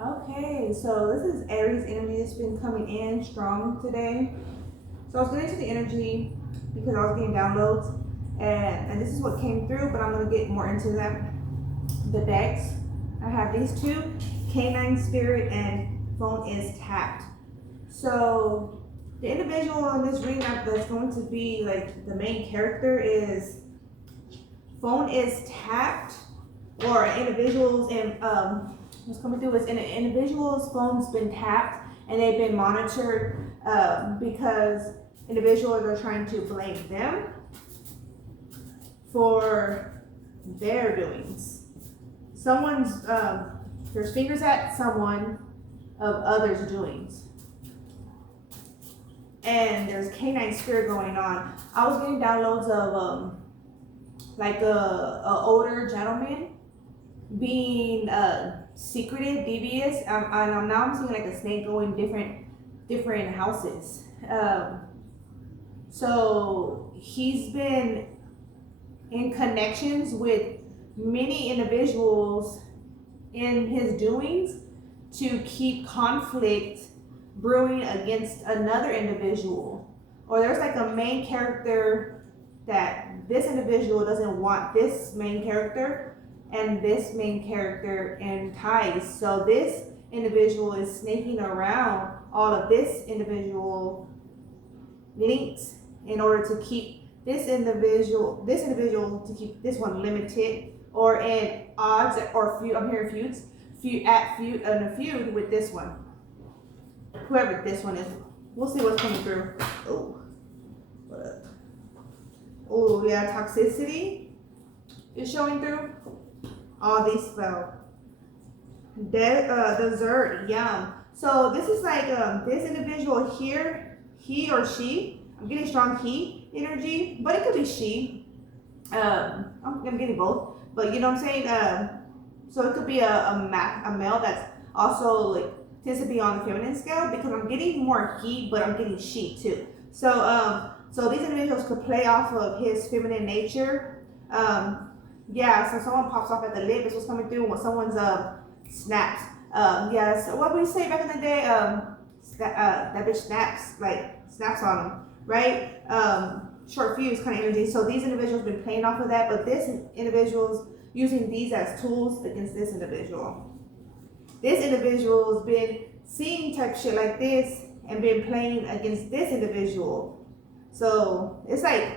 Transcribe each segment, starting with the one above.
Okay, so this is Aries energy that's been coming in strong today. So I was getting into the energy because I was getting downloads, and this is what came through, but I'm going to get more into that. The decks, I have these two, Canine Spirit and Phone is Tapped. So the individual in this reading that's going to be like the main character is Phone is Tapped, or individuals in what's coming through is in an individual's phone's been tapped and they've been monitored because individuals are trying to blame them for their doings. Someone's there's fingers at someone of others' doings, and there's canine spirit going on. I was getting downloads of like a older gentleman being secretive, devious, and I'm seeing like a snake going different houses. So he's been in connections with many individuals in his doings to keep conflict brewing against another individual. Or there's like a main character that this individual doesn't want this main character, and this main character in ties. So this individual is snaking around all of this individual links in order to keep this individual to keep this one limited or in odds or feud. I'm hearing in a feud with this one, whoever this one is. We'll see what's coming through. Oh, what up? Oh yeah, toxicity is showing through. All these spell. Dessert, yum. So this is like this individual here, he or she. I'm getting strong he energy, but it could be she. I'm getting both, but you know what I'm saying. So it could be a male that's also like tends to be on the feminine scale, because I'm getting more he, but I'm getting she too. So these individuals could play off of his feminine nature. Yeah, so someone pops off at the lip is what's coming through when someone's snaps. Yeah, so what we say back in the day, that bitch snaps on them, right? Short fuse kind of energy. So these individuals been playing off of that, but this individual's using these as tools against this individual. This individual's been seeing type shit like this and been playing against this individual. So it's like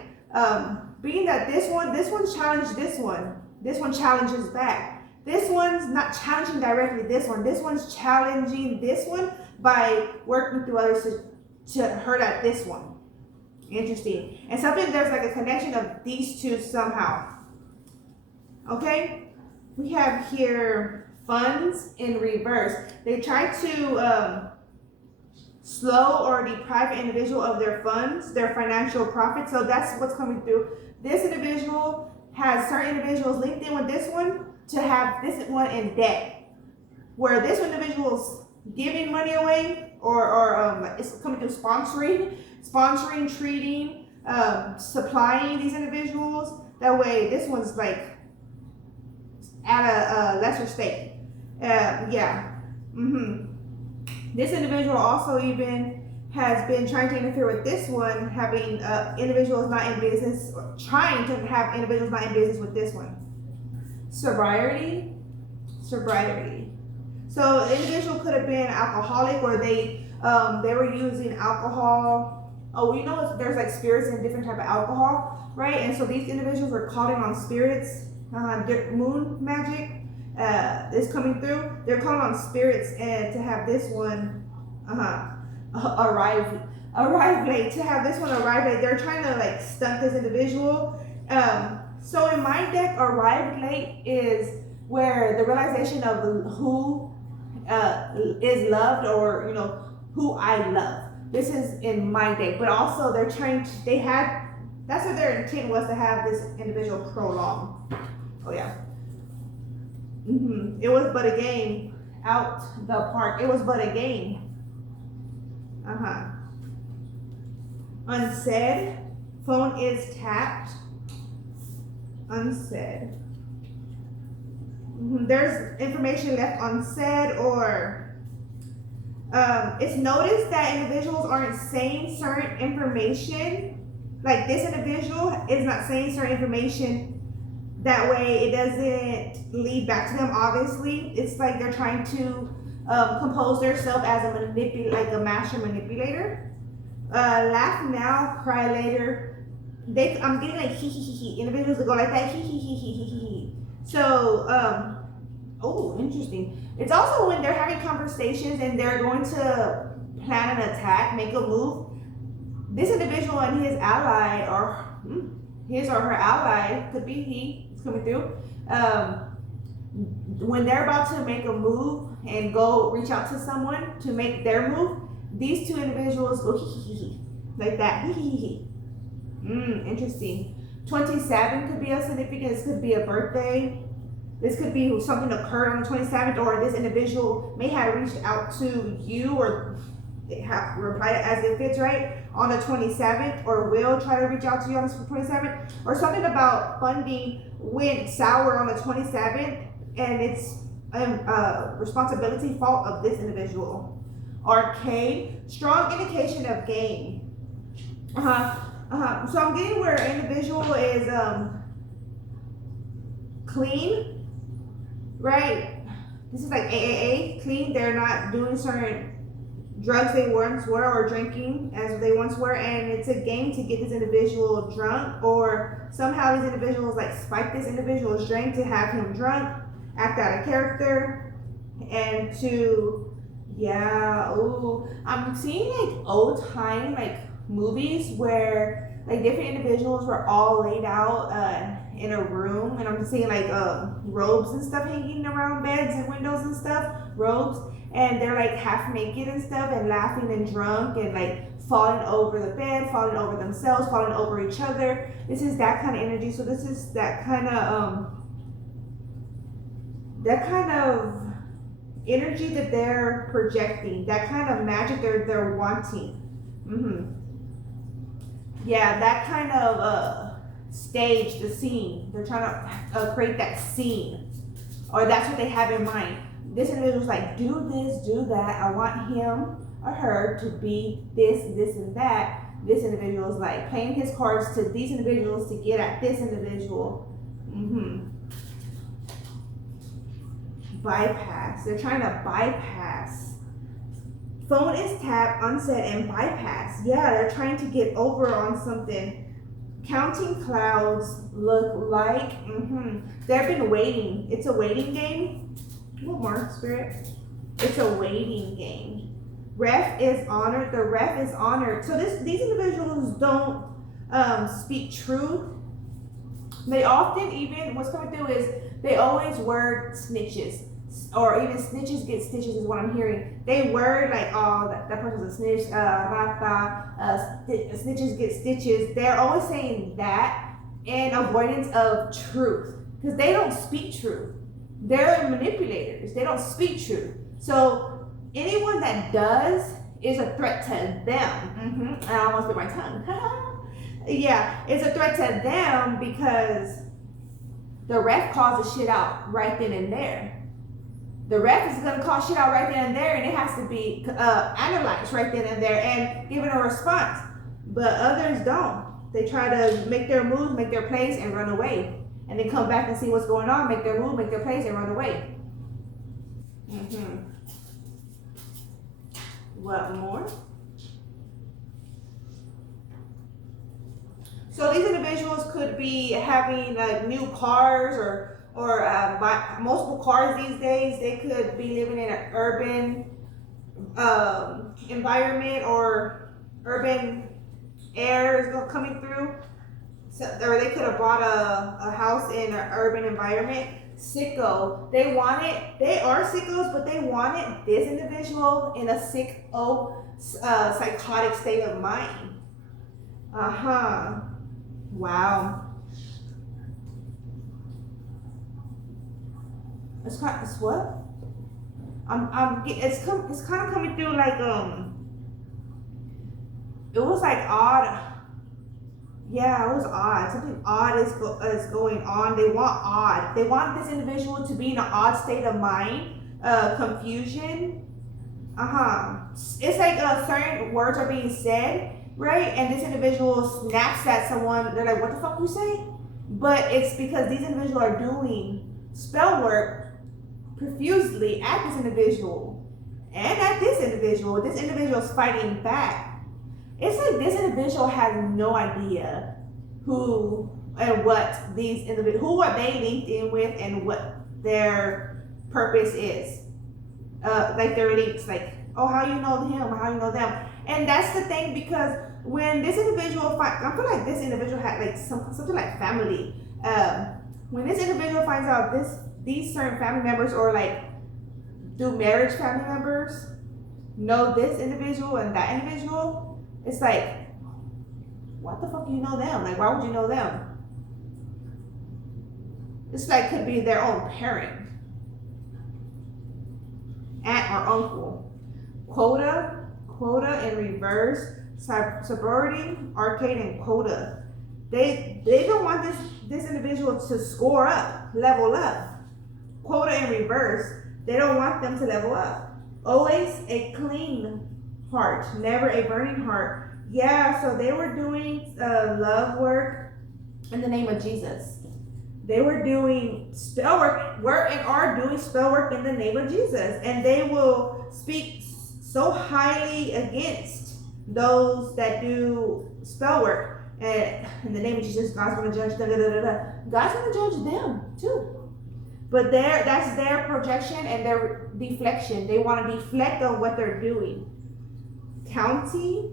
being that this one challenged this one challenges back. This one's not challenging directly this one's challenging this one by working through others to hurt at this one. Interesting. And something, there's like a connection of these two somehow. Okay, we have here funds in reverse. They try to slow or deprive an individual of their funds, their financial profit. So that's what's coming through. This individual has certain individuals linked in with this one to have this one in debt, where this individual's giving money away or it's coming through sponsoring, treating, supplying these individuals. That way, this one's like at a lesser stake. Yeah. This individual also even has been trying to interfere with this one, having individuals not in business, or trying to have individuals not in business with this one. Sobriety. So the individual could have been alcoholic, or they were using alcohol. Oh, you know, there's like spirits and different type of alcohol, right? And so these individuals were calling on spirits. Moon magic is coming through. They're calling on spirits and to have this one arrive late. To have this one arrive late, they're trying to like stunt this individual. So in my deck, arrive late is where the realization of who is loved, or you know, who I love. This is in my deck, but also they're trying to, that's what their intent was, to have this individual prolong. Oh yeah. It was but a game out the park. It was but a game. Unsaid. Phone is tapped. Unsaid. There's information left unsaid, or it's noticed that individuals aren't saying certain information. Like this individual is not saying certain information. That way it doesn't lead back to them. Obviously, it's like they're trying to compose themselves as a master manipulator. Laugh now, cry later. I'm getting like hee hee hee hee. Individuals that go like that hee hee hee hee hee hee. So oh, interesting. It's also when they're having conversations and they're going to plan an attack, make a move. This individual and his ally, or his or her ally, could be he, it's coming through. When they're about to make a move and go reach out to someone to make their move, these two individuals go hee hee hee, like that, hee hee hee. Interesting. 27 could be a significant. This could be a birthday. This could be something occurred on the 27th, or this individual may have reached out to you or have replied as it fits right on the 27th, or will try to reach out to you on the 27th, or something about funding went sour on the 27th, and it's responsibility fault of this individual. Arcade, strong indication of gain. So I'm getting where an individual is clean, right? This is like AAA, clean. They're not doing certain drugs they once were, or drinking as they once were, and it's a game to get this individual drunk, or somehow these individuals like spike this individual's drink to have him drunk, act out of character, and to, yeah, ooh, I'm seeing like old time like movies where like different individuals were all laid out in a room, and I'm seeing like robes and stuff hanging around beds and windows and stuff, robes, and they're like half naked and stuff, and laughing and drunk, and like falling over the bed, falling over themselves, falling over each other. This is that kind of energy. So this is that kind of energy that they're projecting, that kind of magic they're wanting. Yeah, that kind of stage, the scene. They're trying to create that scene, or that's what they have in mind. This individual's like, do this, do that. I want him or her to be this, this, and that. This individual's like playing his cards to these individuals to get at this individual. Bypass. They're trying to bypass. Phone is tapped, unsaid, and bypass. Yeah, they're trying to get over on something. Counting clouds look like, they've been waiting. It's a waiting game. A little more, Spirit. It's a waiting game. Ref is honored. The ref is honored. So these individuals don't speak truth. They often, even what's coming through is they always word snitches, or even snitches get stitches is what I'm hearing. They word like, oh, that person's a snitch, snitches get stitches. They're always saying that in avoidance of truth, because they don't speak truth. They're manipulators. They don't speak truth. So anyone that does is a threat to them. I almost bit my tongue. Yeah, it's a threat to them because the ref calls the shit out right then and there. The ref is going to call shit out right then and there, and it has to be analyzed right then and there and given a response. But others don't. They try to make their moves, make their plays, and run away. And then come back and see what's going on, make their move, make their plays, and run away. What more? So these individuals could be having like new cars, or multiple cars these days. They could be living in an urban environment, or urban air is coming through. So, or they could have bought a house in an urban environment. Sicko. They are sickos, but they wanted this individual in a sicko, psychotic state of mind. Wow. It's what? It's kind of coming through like it was like odd. Yeah, it was odd. Something odd is going on. They want odd. They want this individual to be in an odd state of mind, confusion. It's like certain words are being said, right? And this individual snaps at someone. They're like, "What the fuck you say?" But it's because these individuals are doing spell work profusely at this individual and at this individual. This individual is fighting back. It's like this individual has no idea who and what these individuals, who are they linked in with, and what their purpose is. Like their links, like, oh, how you know him, how you know them. And that's the thing, because when this individual I feel like this individual had like something like family. When this individual finds out these certain family members, or like do marriage family members know this individual and that individual, it's like, what the fuck do you know them? Like, why would you know them? It's like could be their own parent, aunt or uncle. Quota in reverse, sorority, arcade, and quota. They don't want this individual to score up, level up. Quota in reverse, they don't want them to level up. Always a clean heart, never a burning heart. Yeah, so they were doing love work in the name of Jesus. They were doing spell work and are doing spell work in the name of Jesus. And they will speak so highly against those that do spell work. And in the name of Jesus, God's going to judge them. God's going to judge them too. But that's their projection and their deflection. They want to deflect on what they're doing. County.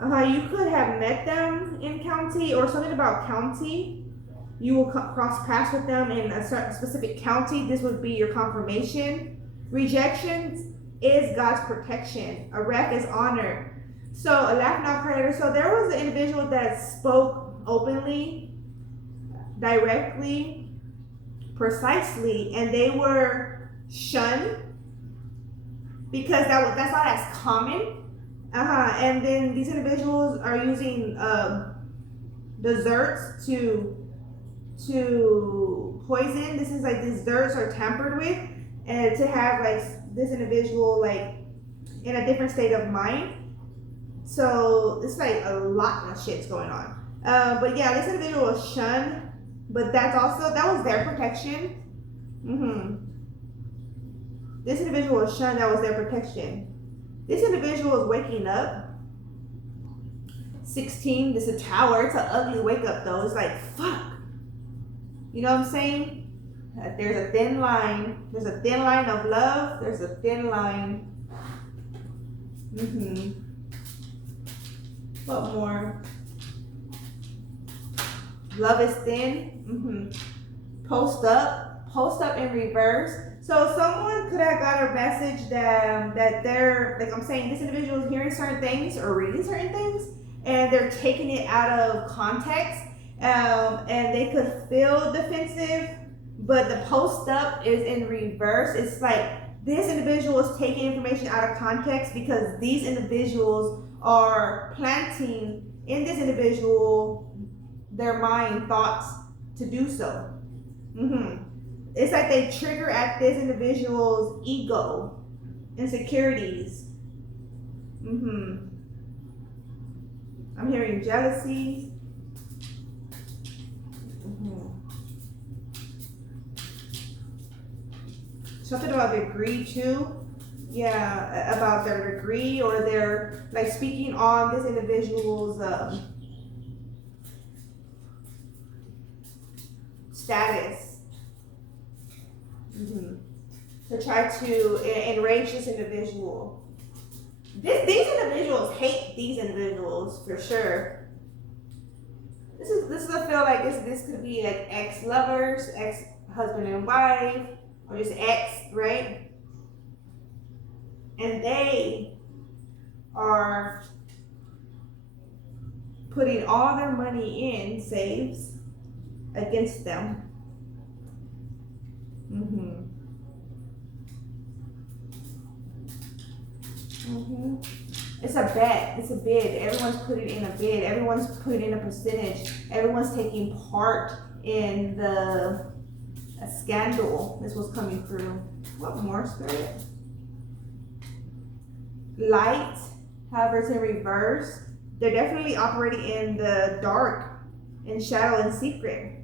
You could have met them in county, or something about county. You will cross paths with them in a certain specific county. This would be your confirmation. Rejection is God's protection. A wreck is honor. So a laughing out predator. So there was an individual that spoke openly, directly, precisely, and they were shunned because that's not as common. And then these individuals are using desserts to poison. This is like desserts are tampered with, and to have like this individual like in a different state of mind. So it's like a lot of shit's going on. But yeah, this individual was shunned, but that was their protection. This individual was shunned, that was their protection. This individual is waking up. 16, this is a tower. It's an ugly wake up though. It's like, fuck. You know what I'm saying? There's a thin line. There's a thin line of love. There's a thin line. What more? Love is thin. Post up in reverse. So someone could have got a message that they're, like I'm saying, this individual is hearing certain things or reading certain things, and they're taking it out of context, and they could feel defensive, but the post up is in reverse. It's like this individual is taking information out of context because these individuals are planting in this individual their mind thoughts to do so. It's like they trigger at this individual's ego, insecurities. I'm hearing jealousy. Something about degree too. Yeah, about their degree, or they're like speaking on this individual's status. To try to enrage this individual. These individuals hate these individuals for sure. This is I feel like this could be like ex-lovers, ex-husband and wife, or just ex, right? And they are putting all their money in saves against them. It's a bet. It's a bid. Everyone's putting in a bid. Everyone's putting in a percentage. Everyone's taking part in the scandal. This was coming through. What more, Spirit? Light, however, it's in reverse. They're definitely operating in the dark, in shadow and secret.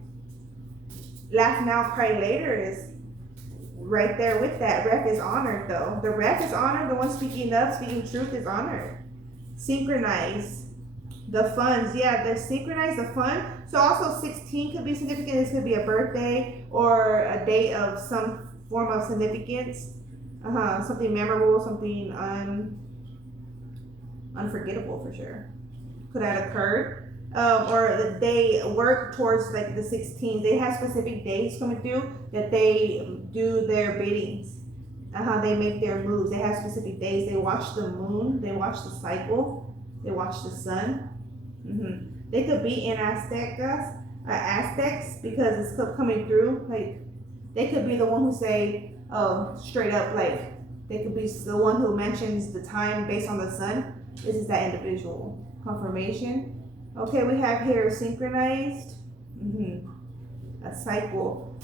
Laugh now, cry later is right there with that. Ref is honored though. The ref is honored. The one speaking up, speaking truth is honored. Synchronize. The funds. Yeah, they're synchronized, the fun. So also 16 could be significant. This could be a birthday or a date of some form of significance. Something memorable, something unforgettable for sure. Could have occurred. Or they work towards like the 16th. They have specific days coming through that they do their biddings. They make their moves. They have specific days. They watch the moon. They watch the cycle. They watch the sun. They could be in Aztecs because it's coming through. Like they could be the one who say, straight up, like they could be the one who mentions the time based on the sun. This is that individual. Confirmation. Okay, we have here synchronized, a cycle.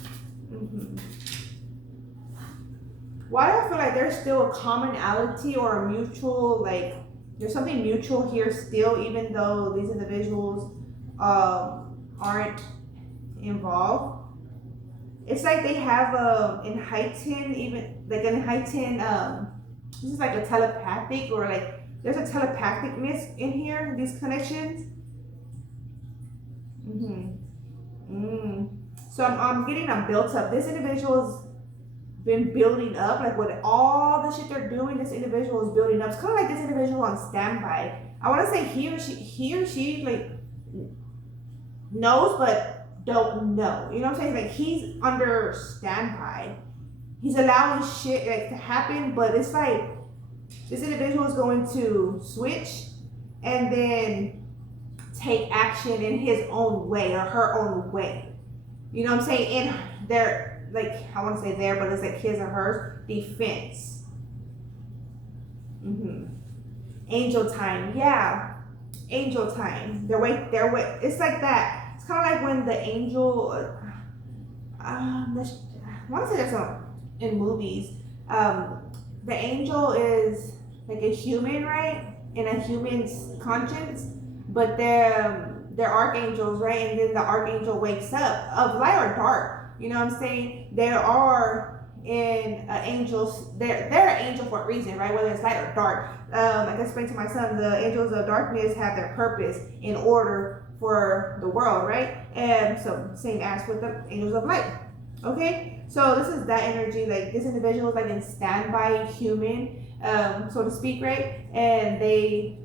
Why do I feel like there's still a commonality or a mutual, like there's something mutual here still, even though these individuals aren't involved? It's like they have this is like a telepathic, or like there's a telepathicness in here, these connections. So I'm getting them built up. This individual's been building up, like with all the shit they're doing, this individual is building up. It's kind of like this individual on standby. I want to say he or she like knows but don't know. You know what I'm saying? Like he's under standby. He's allowing shit like to happen, but it's like this individual is going to switch and then take action in his own way or her own way. You know what I'm saying? In their, like, I want to say there, but it's like his or hers defense. Angel time. Yeah. Angel time. Their way. It's like that. It's kind of like when the angel, I want to say that's in movies. The angel is like a human, right? In a human's conscience. But they're archangels, right? And then the archangel wakes up of light or dark. You know what I'm saying? There are angels. They're an angel for a reason, right? Whether it's light or dark. Like I explained to my son, the angels of darkness have their purpose in order for the world, right? And so same as with the angels of light. Okay, so this is that energy. Like this individual is like in standby human, so to speak, right? And they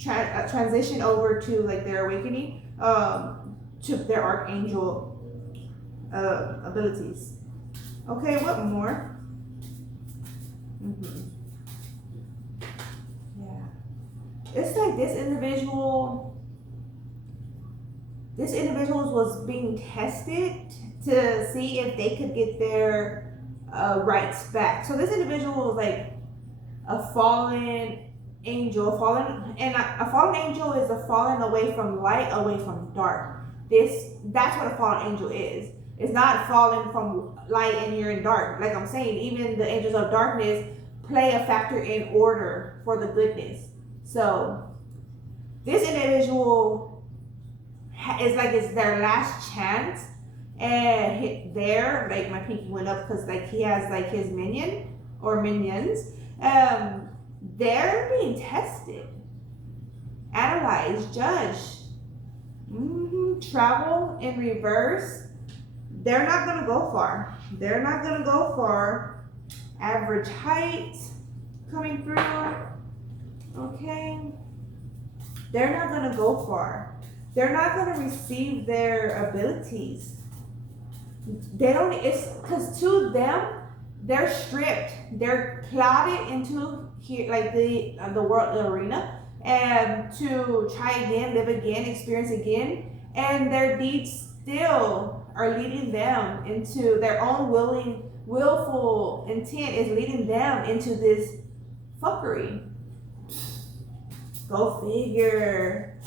transition over to like their awakening, to their archangel abilities. Okay, what more? Yeah, it's like this individual was being tested to see if they could get their rights back. So this individual was like a fallen angel, a fallen angel is a fallen away from light, away from dark. That's what a fallen angel is. It's not falling from light and you're in dark. Like I'm saying, even the angels of darkness play a factor in order for the goodness. So this individual is like it's their last chance, and there, like my pinky went up because like he has like his minion or minions. They're being tested, analyzed, judged. Travel in reverse. They're not gonna go far. They're not gonna go far. Average height coming through. Okay. They're not gonna go far. They're not gonna receive their abilities. They don't. It's because to them, they're stripped. They're clouded into here, like the world, the arena, and to try again, live again, experience again, and their deeds still are leading them into their own willful intent is leading them into this fuckery. Go figure.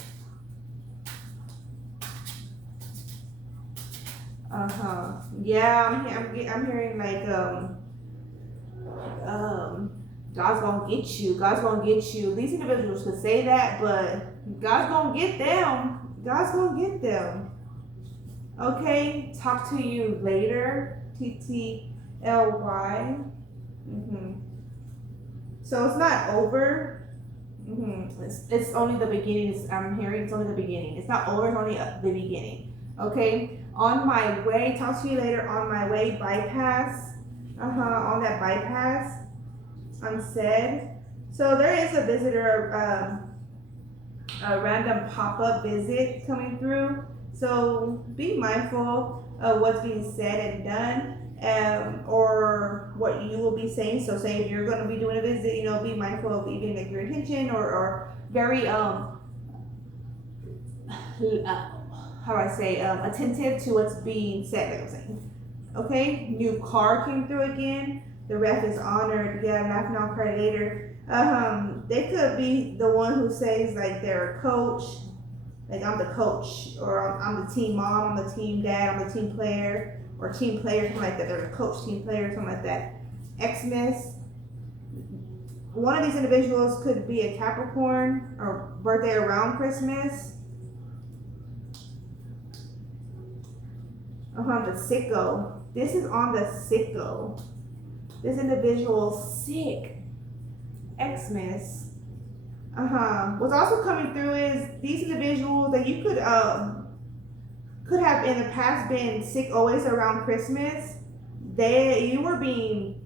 Yeah, I'm hearing like God's gonna get you. God's gonna get you. These individuals could say that, but God's gonna get them. God's gonna get them. Okay, talk to you later. TTLY. So it's not over. It's only the beginning. I'm hearing it's only the beginning. It's not over. It's only the beginning. Okay. On my way. Talk to you later. On my way. Bypass. On that bypass. Unsaid. So there is a visitor, a random pop-up visit coming through. So be mindful of what's being said and done, or what you will be saying. So say if you're going to be doing a visit, you know, be mindful of even like your intention, or very how do I say, attentive to what's being said, like I'm saying. Okay, new car came through again. The ref is honored. Yeah, laugh now, cry later. They could be the one who says like they're a coach, like I'm the coach, or I'm the team mom, I'm the team dad, I'm the team player, or team player, something like that. They're the coach, team player, something like that. Xmas. One of these individuals could be a Capricorn or birthday around Christmas. The sicko. This is on the sicko. This individual sick. Xmas. What's also coming through is these individuals that you could have in the past been sick always around Christmas. You were being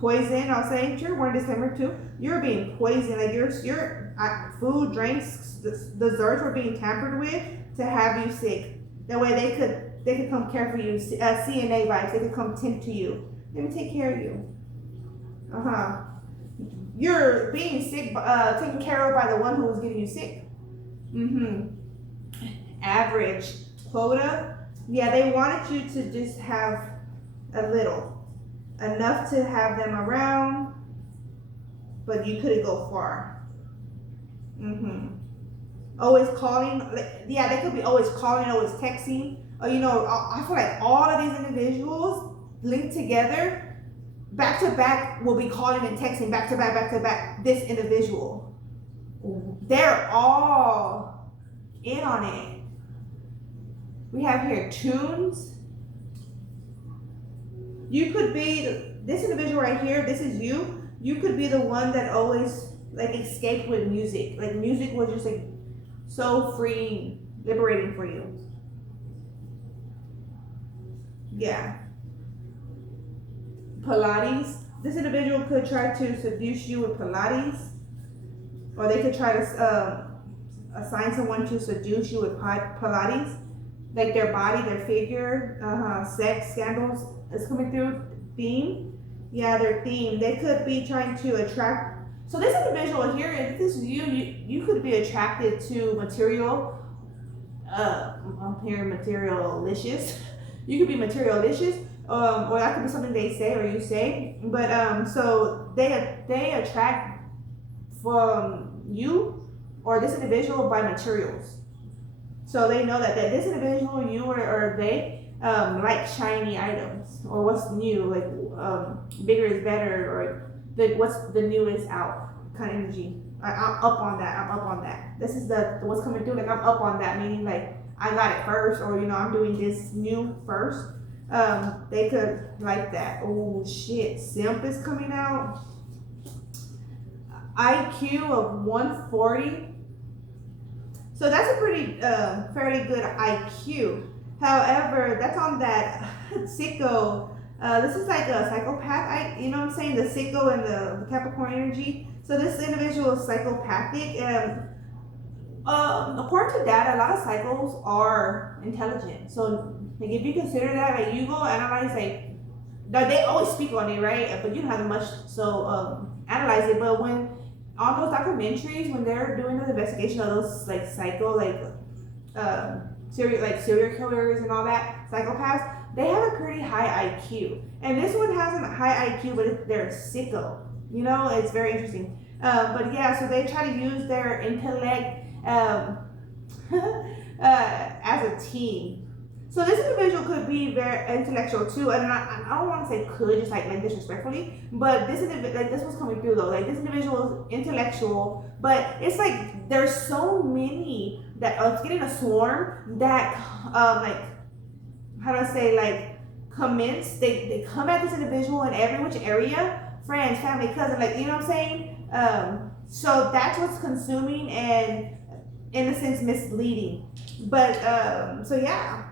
poisoned. I'll say we're in December too. You're being poisoned. Like your food, drinks, desserts were being tampered with to have you sick. That way they could come care for you. CNA vibes. They could come tend to you. Let me take care of you. You're being sick, taken care of by the one who was getting you sick. Average quota. Yeah, they wanted you to just have a little, enough to have them around, but you couldn't go far. Always calling. Yeah, they could be always calling, always texting. You know, I feel like all of these individuals linked together, back to back, will be calling and texting back to back, this individual. They're all in on it. We have here tunes. You could be, this individual right here, this is you. You could be the one that always like escaped with music. Like music was just like so freeing, liberating for you. Yeah. Pilates. This individual could try to seduce you with Pilates, or they could try to assign someone to seduce you with Pilates, like their body, their figure, sex, scandals is coming through. Theme. Yeah, their theme. They could be trying to attract. So this individual here, if this is you could be attracted to material. I'm hearing materialicious. You could be materialicious, or that could be something they say or you say. But so they attract from you or this individual by materials. So they know that this individual, you or they, like shiny items or what's new, like bigger is better, or what's the newest out kind of energy. I'm up on that. This is what's coming through. Like I'm up on that, meaning like I got it first, or I'm doing this new first. They could like that. Oh shit, simp is coming out. IQ of 140. So that's a pretty fairly good IQ. However, that's on that sicko. This is like a psychopath. You know what I'm saying? The sicko and the Capricorn energy. So this individual is psychopathic. According to data, a lot of cycles are intelligent. So like if you consider that, like you go analyze, like they always speak on it, right? But you don't have much, so analyze it. But when on those documentaries, when they're doing the investigation of those like psycho, serial killers and all that, psychopaths, they have a pretty high IQ. And this one has a high IQ, but they're sicko. It's very interesting. But yeah, so they try to use their intellect as a team. So this individual could be very intellectual too, and I don't want to say could just like disrespectfully, but this like this was coming through though. Like this individual is intellectual, but it's like there's so many that it's getting a swarm that like how do I say like commence they come at this individual in every which area, friends, family, cousin, like you know what I'm saying. So that's what's consuming and in a sense misleading, but so yeah.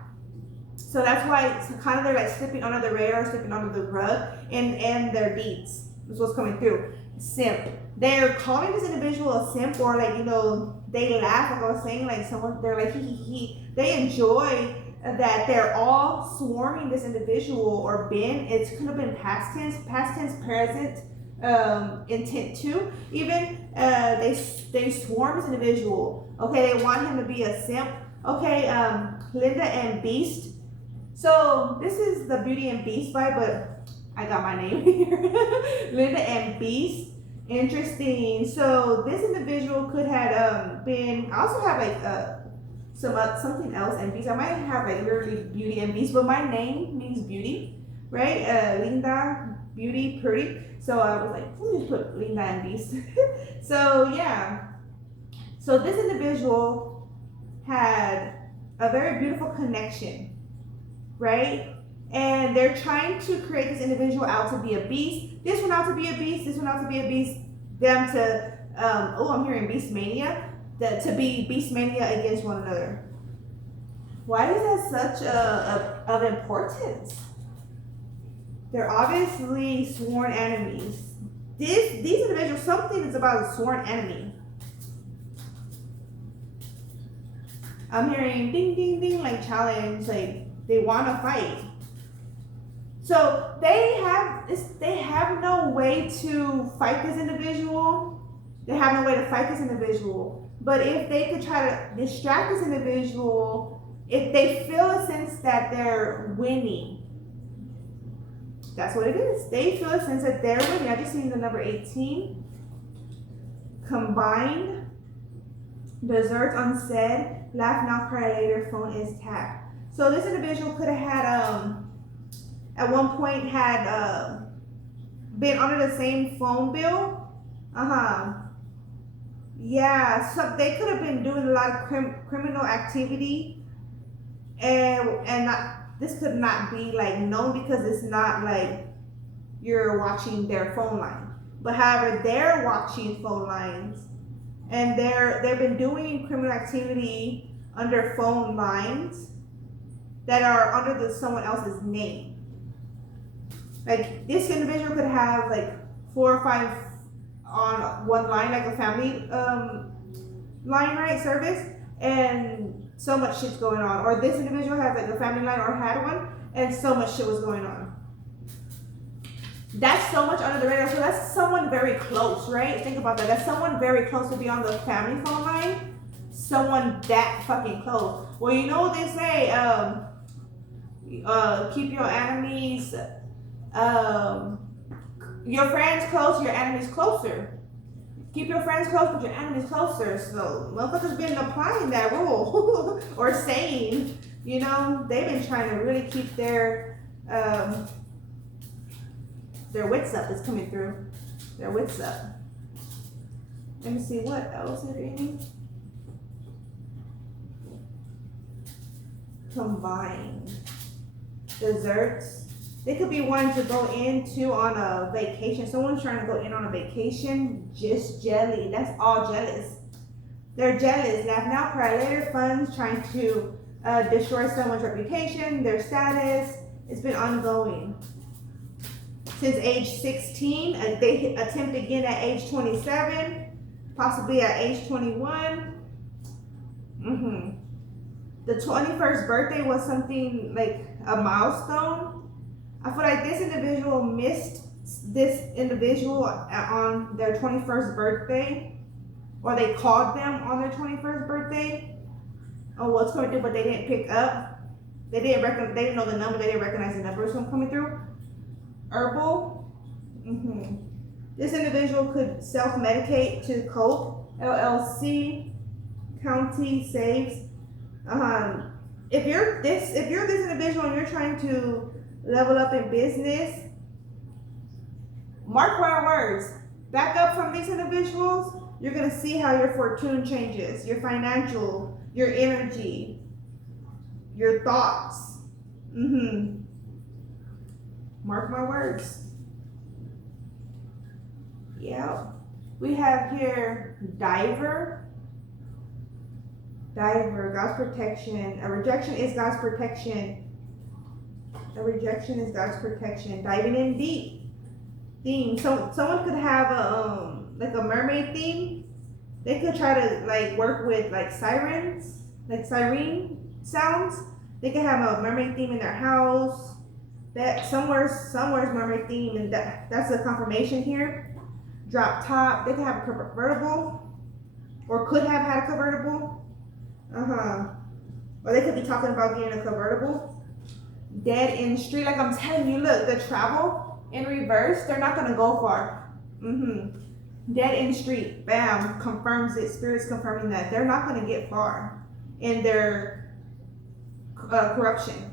So that's why it's kind of they're like slipping under the radar, slipping under the rug, and their deeds. That's what's coming through. Simp. They're calling this individual a simp, or like they laugh, like I was saying, like someone they're like he. They enjoy that they're all swarming this individual or been. It could have been past tense, present, intent too. Even they swarm this individual. Okay, they want him to be a simp. Okay, Linda and Beast. So this is the Beauty and Beast vibe, but I got my name here. Linda and Beast. Interesting. So this individual could have been. I also have like something else and Beast. I might have like literally Beauty and Beast, but my name means beauty, right? Linda, beauty, pretty. So I was like, let me just put Linda and Beast. So yeah. So this individual had a very beautiful connection, right? And they're trying to create this individual out to be a beast. This one out to be a beast. This one out to be a beast. Them to, I'm hearing beast mania. To be beast mania against one another. Why is that such of importance? They're obviously sworn enemies. These individuals, something is about a sworn enemy. I'm hearing ding, ding, ding, like challenge, like they want to fight. So they have no way to fight this individual. They have no way to fight this individual. But if they could try to distract this individual, if they feel a sense that they're winning, that's what it is. They feel a sense that they're winning. I just seen the number 18. Combined, desserts unsaid, laugh now, cry later, phone is tapped. So this individual could have had at one point had been under the same phone bill. Yeah, so they could have been doing a lot of criminal activity, and this could not be like known because it's not like you're watching their phone line. But however, they're watching phone lines, and they've been doing criminal activity under phone lines that are under someone else's name. Like this individual could have like 4 or 5 on one line, like a family line, right, service, and so much shit's going on. Or this individual has like a family line or had one, and so much shit was going on. That's so much under the radar. So that's someone very close, right? Think about that. That's someone very close to be on the family phone line. Someone that fucking close. Well, you know what they say, keep your enemies, your friends close, your enemies closer. Keep your friends close, but your enemies closer. So motherfuckers been applying that rule or saying, they've been trying to really keep their wits up. Is coming through. Their wits up. Let me see what else is any. Combined desserts. They could be wanting to go into on a vacation. Someone's trying to go in on a vacation, just jelly. That's all jealous. They're jealous. Laugh now, cry later. Funds trying to destroy someone's reputation, their status. It's been ongoing since age 16. They attempt again at age 27, possibly at age 21. The 21st birthday was something like a milestone. I feel like this individual missed this individual on their 21st birthday, or they called them on their 21st birthday. Oh, what's coming through, but they didn't pick up. They didn't know the number. They didn't recognize the number. So coming through. Herbal. This individual could self-medicate to cope. LLC, county saves. If you're this individual and you're trying to level up in business, mark my words. Back up from these individuals, you're gonna see how your fortune changes, your financial, your energy, your thoughts. Mark my words. Yeah. We have here diver. Diver, God's protection. A rejection is God's protection. A rejection is God's protection. Diving in deep. Theme. So someone could have a like a mermaid theme. They could try to like work with like sirens, like siren sounds. They could have a mermaid theme in their house. That somewhere's mermaid theme, and that's a confirmation here. Drop top. They could have a convertible, or could have had a convertible. Or they could be talking about getting a convertible. Dead end street. Like I'm telling you, look, the travel in reverse, they're not gonna go far. Dead end street. Bam. Confirms it. Spirit's confirming that they're not gonna get far in their corruption.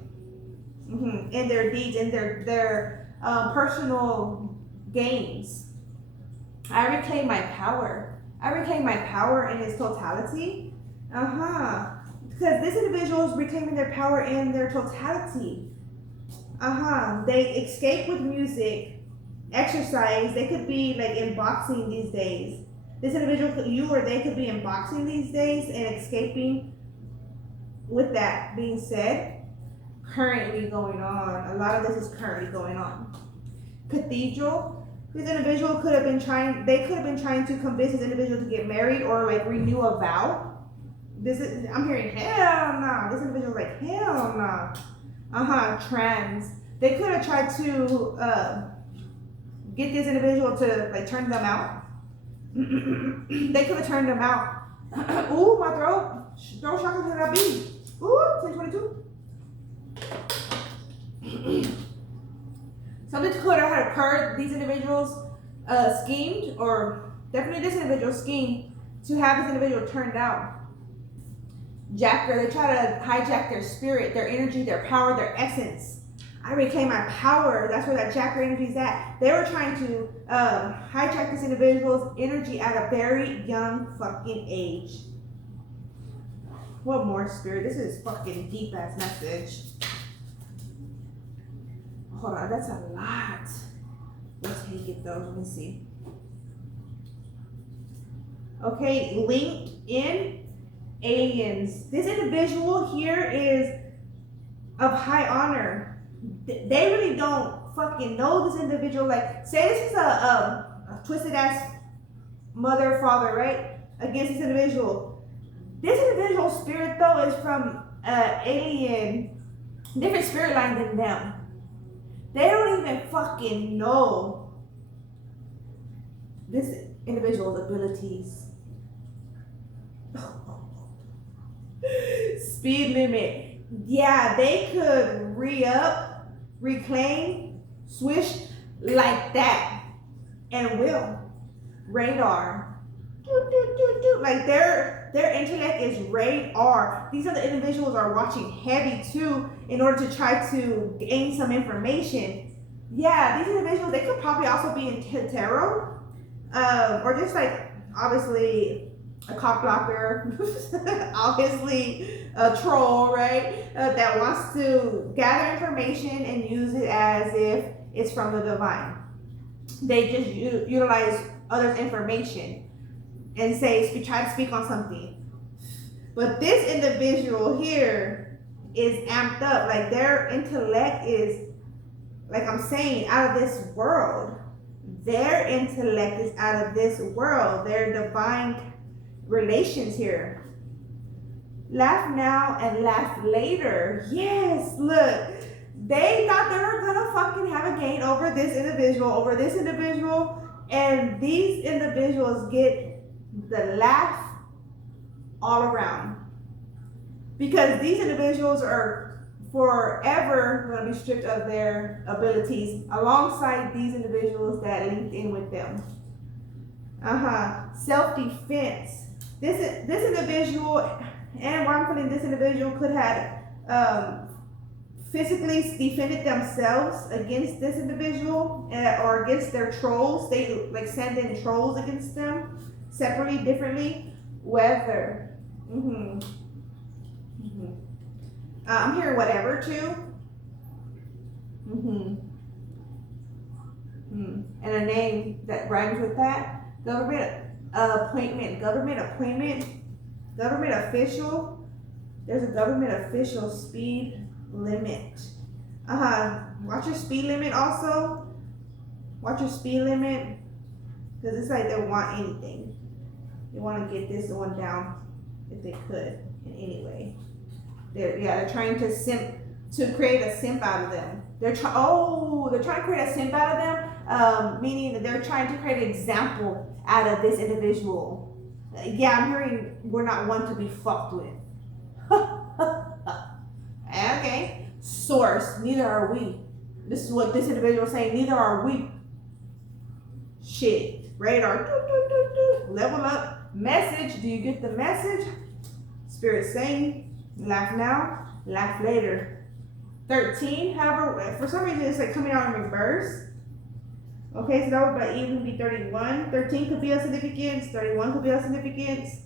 In their deeds, in their personal gains. I reclaim my power. I reclaim my power in its totality. Because this individual is reclaiming their power in their totality. They escape with music, exercise. They could be like in boxing these days. This individual, you or they could be in boxing these days and escaping. With that being said, currently going on. A lot of this is currently going on. Cathedral. This individual could have been trying. They could have been trying to convince this individual to get married or like renew a vow. I'm hearing hell nah. This individual's like hell nah. Trans. They could have tried to get this individual to like turn them out. They could have turned them out. Ooh, my throat. Throat chakra could that be? Ooh, 1022. Something could have occurred. These individuals schemed, or definitely this individual schemed to have this individual turned out. Jacker, they try to hijack their spirit, their energy, their power, their essence. I reclaim my power. That's where that Jacker energy is at. They were trying to hijack this individual's energy at a very young fucking age. What more, spirit? This is fucking deep ass message. Hold on, that's a lot. Let's take it though. Let me see. Okay, linked in aliens. This individual here is of high honor. They really don't fucking know this individual. Like, say this is a twisted ass mother, father, right? Against this individual. This individual spirit though is from alien, different spirit line than them. They don't even fucking know this individual's abilities. Speed limit. Yeah, they could re-up, reclaim, swish like that. And will. Radar. Like their intellect is radar. These other individuals are watching heavy too in order to try to gain some information. Yeah, these individuals, they could probably also be in tarot. Or just like obviously a cock blocker, obviously a troll, right? That wants to gather information and use it as if it's from the divine. They just utilize others' information and try to speak on something. But this individual here is amped up. Like their intellect is, like I'm saying, out of this world. Their intellect is out of this world. Their divine relations here. Laugh now and laugh later. Yes, look. They thought they were gonna fucking have a gain over this individual, and these individuals get the laugh all around. Because these individuals are forever going to be stripped of their abilities alongside these individuals that linked in with them. Self-defense. This individual, and what I'm feeling, this individual could have physically defended themselves against this individual or against their trolls. They like send in trolls against them separately, differently. Weather. I'm hearing whatever too. And a name that rhymes with that. Government appointment. Government official. There's a government official. Speed limit. Watch your speed limit also. Watch your speed limit. Because it's like they want anything. They want to get this one down if they could in any way. They're trying to create a simp out of them. They're trying to create a simp out of them, meaning that they're trying to create an example out of this individual. I'm hearing we're not one to be fucked with. Okay. Source, neither are we. This is what this individual is saying, neither are we. Shit. Radar. Level up. Message. Do you get the message? Spirit saying, laugh now, laugh later. 13, however, for some reason it's like coming out in reverse. Okay, so that would even be 31. 13 could be a significance, 31 could be a significance.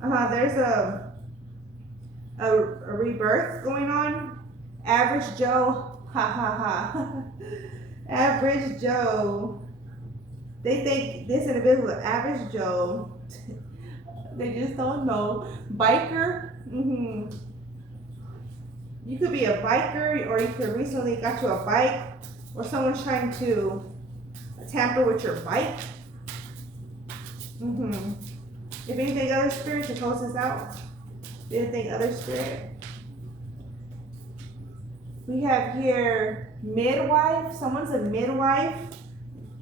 There's a rebirth going on. Average Joe, Average Joe. They think this individual is average Joe. They just don't know. Biker. You could be a biker, or you could recently got you a bike, or someone's trying to tamper with your bike. If anything, other spirit to close this out. If anything, other spirit. We have here midwife. Someone's a midwife.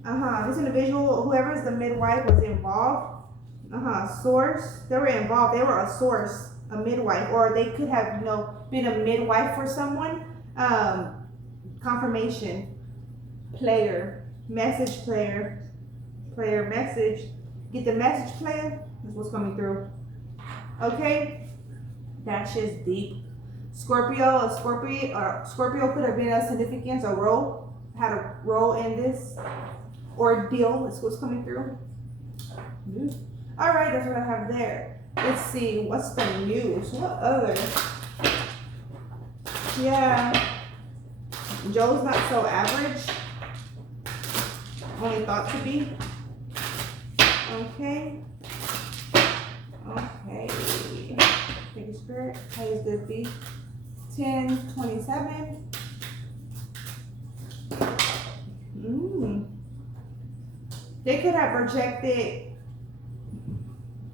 This individual, whoever is the midwife, was involved. Source. They were involved. They were a source, a midwife, or they could have, been a midwife for someone. Confirmation. Player. Message player. Player message. Get the message player. That's what's coming through. Okay. That's just deep. Scorpio. Scorpio could have been a significance, a role. Had a role in this ordeal. That's what's coming through. Alright, that's what I have there. Let's see, what's the news? What other? Yeah. Joe's not so average. Only thought to be. Okay. Thank you, Spirit. How is this be? 10:27. They could have projected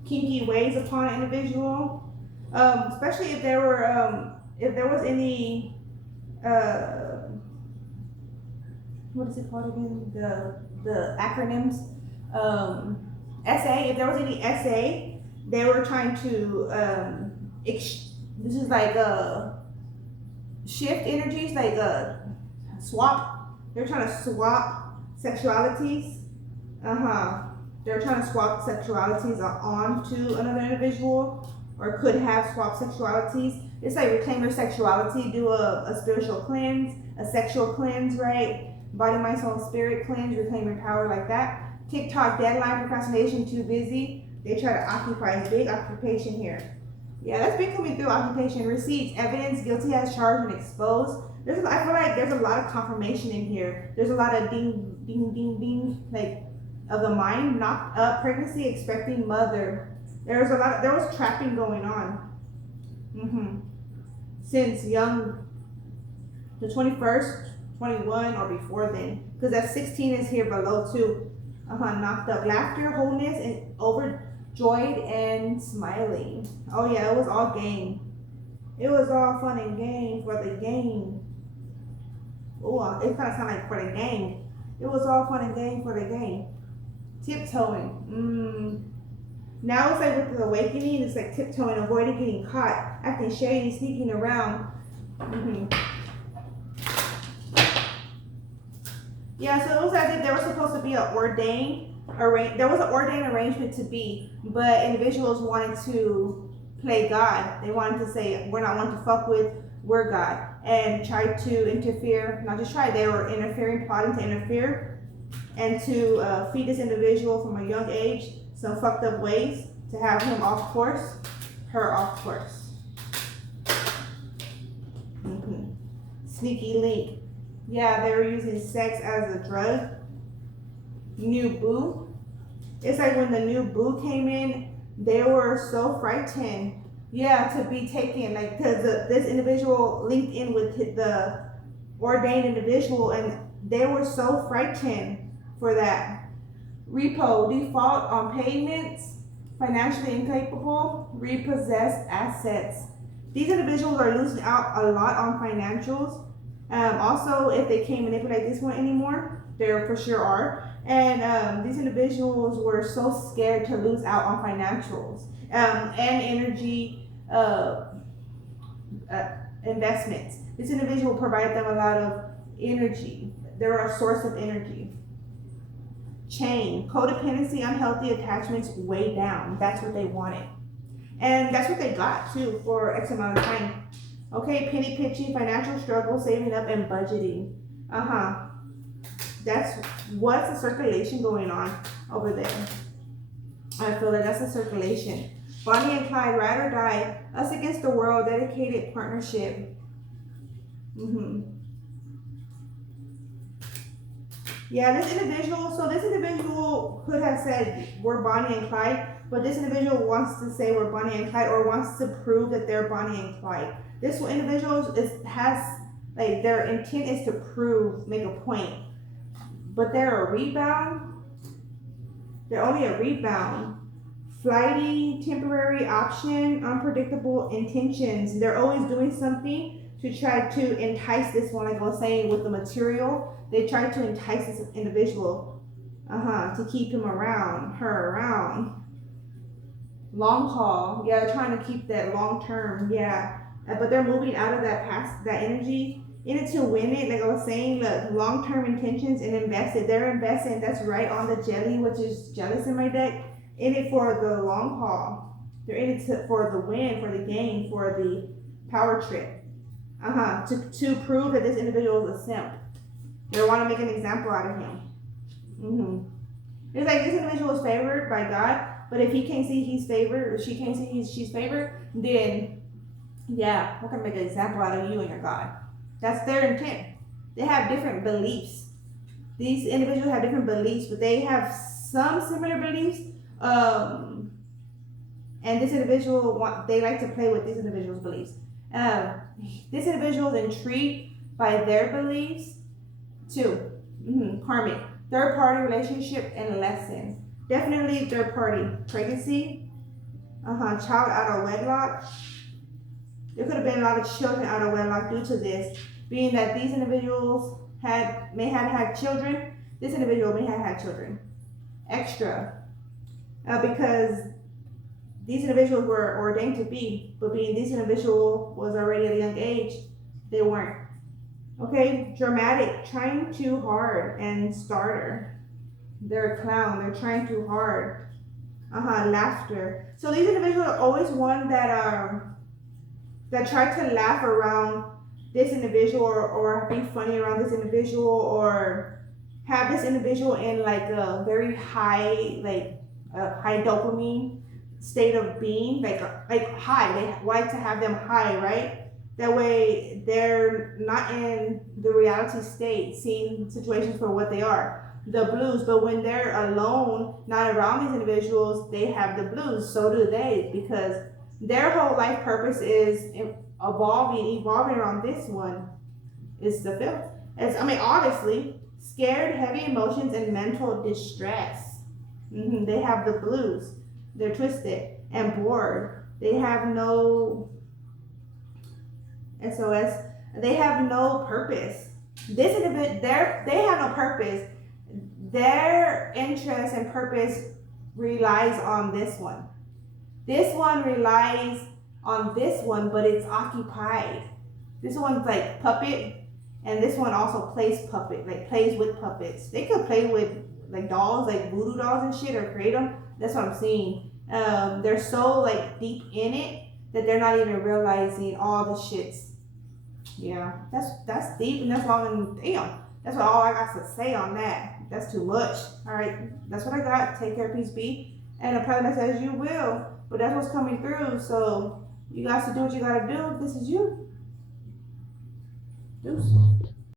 kinky ways upon an individual, especially if there was any what is it called again? The acronyms. SA. If there was any SA, they were trying to this is like shift energies, like swap. They're trying to swap sexualities. They're trying to swap sexualities onto another individual, or could have swapped sexualities. It's like reclaim your sexuality, do a spiritual cleanse, a sexual cleanse, right? Body, mind, soul, spirit cleanse, reclaim your power like that. TikTok, deadline, procrastination, too busy. They try to occupy. It's big occupation here. Yeah, that's been coming through. Occupation, receipts, evidence, guilty as charged and exposed. I feel like there's a lot of confirmation in here. There's a lot of ding, ding, ding, ding, like of the mind, knocked up, pregnancy, expecting mother. There was trapping going on. Since young, the 21st, 21, or before then, because that 16 is here below too. Knocked up, laughter, wholeness, and overjoyed and smiling. Oh yeah, it was all game. It was all fun and game for the game. Oh, it kind of sounded like for the gang. It was all fun and game for the game. Tiptoeing. Now it's like with the awakening, it's like tiptoeing, avoiding getting caught, acting shady, sneaking around. Mm-hmm. Yeah, so it was as if there was supposed to be there was an ordained arrangement to be, but individuals wanted to play God. They wanted to say, we're not one to fuck with, we're God. And tried to interfere, not just try, they were interfering, plotting to interfere and to feed this individual from a young age some fucked up ways to have him off course, her off course. Mm-hmm. Sneaky link. Yeah, they were using sex as a drug. New boo. It's like when the new boo came in, they were so frightened. Yeah, to be taken, like, because this individual linked in with the ordained individual, and they were so frightened for that. Repo, default on payments, financially incapable, repossessed assets. These individuals are losing out a lot on financials. Also, if they can't manipulate this one anymore, there for sure are. And these individuals were so scared to lose out on financials and energy investments. This individual provided them a lot of energy. They're a source of energy. Chain, codependency, unhealthy attachments way down. That's what they wanted. And that's what they got too for X amount of time. Okay, penny pitching, financial struggle, saving up, and budgeting. That's what's the circulation going on over there. I feel like that's a circulation. Bonnie and Clyde, ride or die, us against the world, dedicated partnership. Yeah, this individual could have said we're Bonnie and Clyde, but this individual wants to say we're Bonnie and Clyde or wants to prove that they're Bonnie and Clyde. This individual has like their intent is to prove, make a point, but they're a rebound. They're only a rebound. Flighty, temporary option, unpredictable intentions. They're always doing something to try to entice this one, like I was saying with the material. They try to entice this individual to keep him around, her around. Long haul, yeah, they're trying to keep that long term, yeah. But they're moving out of that past, that energy, in it to win it. Like I was saying, look, long term intentions and invested. They're investing, that's right on the jelly, which is jealous in my deck, in it for the long haul. They're in it for the win, for the gain, for the power trip. To prove that this individual is a simp. They want to make an example out of him. It's like this individual is favored by God, but if he can't see he's favored, or she can't see she's favored, then yeah, we're gonna make an example out of you and your God. That's their intent. They have different beliefs. These individuals have different beliefs, but they have some similar beliefs. And this individual, they like to play with this individual's beliefs. This individual is intrigued by their beliefs too. Karmic, third party relationship and lesson. Definitely third party. Pregnancy, child out of wedlock. There could have been a lot of children out of wedlock due to this, being that these individuals may have had children. This individual may have had children. Extra, because these individuals were ordained to be, but being this individual was already at a young age, they weren't. Okay, dramatic, trying too hard, and starter. They're a clown, they're trying too hard. Laughter. So these individuals are always one that try to laugh around this individual or be funny around this individual or have this individual in like a very high, high dopamine state of being, like high. They like to have them high, right? That way they're not in the reality state, seeing situations for what they are, the blues. But when they're alone, not around these individuals, they have the blues. So do they, because their whole life purpose is evolving around this one. Is the fifth. Obviously, scared, heavy emotions, and mental distress. They have the blues. They're twisted and bored. They have no SOS. They have no purpose. They have no purpose. Their interest and purpose relies on this one. This one relies on this one, but it's occupied. This one's like puppet, and this one also plays puppet, like plays with puppets. They could play with like dolls, like voodoo dolls and shit, or create them. That's what I'm seeing. They're so like deep in it that they're not even realizing all the shits. Yeah, that's deep and that's long and damn. That's what all I got to say on that. That's too much. All right, that's what I got. Take care, peace be, and apply the message as you will. But that's what's coming through. So you guys to do what you gotta do. This is you. Deuce.